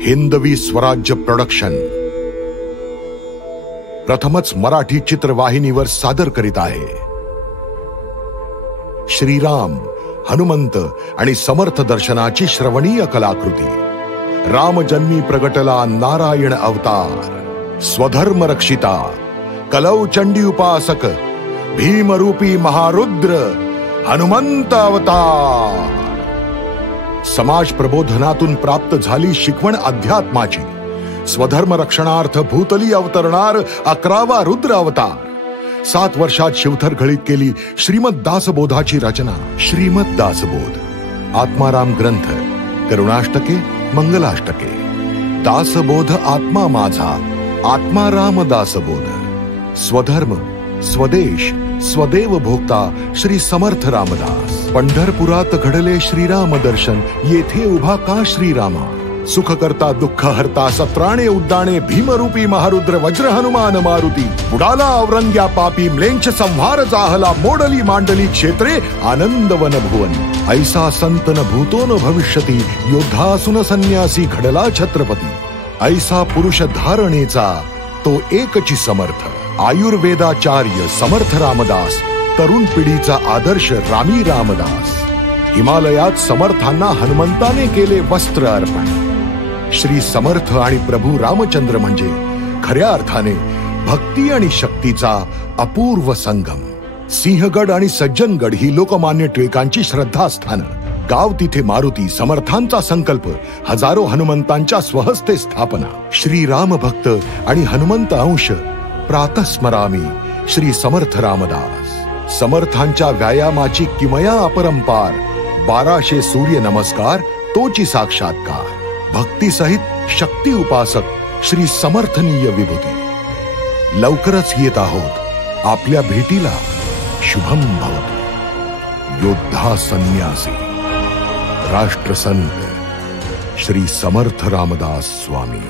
Hindavi Swarajya production प्रथमच मराठी चित्रवाहिनीवर सादर करीत आहे श्रीराम, हनुमंत आणि समर्थ दर्शनाची श्रवणीय कलाकृती। रामजन्मी प्रगटला नारायण अवतार, स्वधर्म रक्षिता कलौ चंडी उपासक, भीमरूपी महारुद्र हनुमंत अवतार। समाज प्रबोधनातून प्राप्त झाली शिकवण अध्यात्माची, स्वधर्म रक्षणार्थ भूतली अवतरणार 11वा रुद्र अवतार। 7 वर्षात शिवथर घळीत केली श्रीमद दासबोधाची रचना। श्रीमद दासबोध आत्माराम ग्रंथ, करुणाष्टके, मंगलाष्टके। दासबोध आत्मा माझा, आत्माराम दासबोध। स्वधर्म, स्वदेश, स्वदेव भोक्ता श्री समर्थ रामदास। पंढरपुरात घडले श्रीराम दर्शन, येथे उभा का श्रीरामा। सुख करता दुःख हरता सत्राणे उड्डाणे, भीमरूपी महारुद्र वज्र हनुमान मारुती। बुडाला औरंग्या पापी, म्लेंछ संहार जाहला, मोडली मांडली क्षेत्रे आनंदवन भुवनी। ऐसा संतन भूतो न भविष्यती, योद्धासुन संन्यासी घडला छत्रपती। ऐसा पुरुष धारणेचा तो एकची समर्थ, आयुर्वेदाचार्य समर्थ रामदास। तरुण पिढीचा आदर्श रामी रामदास। हिमालयात समर्थांना हनुमंताने केले वस्त्र अर्पण। श्री समर्थ आणि प्रभू रामचंद्र म्हणजे खऱ्या अर्थाने भक्ती आणि शक्तीचा अपूर्व संगम। सिंहगड आणि सज्जनगड ही लोकमान्य टिळकांची श्रद्धास्थानं। गाव तिथे मारुती, समर्थांचा संकल्प, हजारो हनुमंतांच्या स्वहस्ते स्थापना। श्री राम भक्त आणि हनुमंत अंश प्रातस्मरामी श्री समर्थ रामदास। समर्थांच्या व्यायामाची किमया अपरंपार, 1200 सूर्य नमस्कार तोची साक्षात्कार। भक्ती सहित शक्ती उपासक श्री समर्थनीय विभूती। लवकरच येत आहोत आपल्या भेटीला, शुभम भवतु। योद्धा संन्यासी राष्ट्रसंत श्री समर्थ रामदास स्वामी।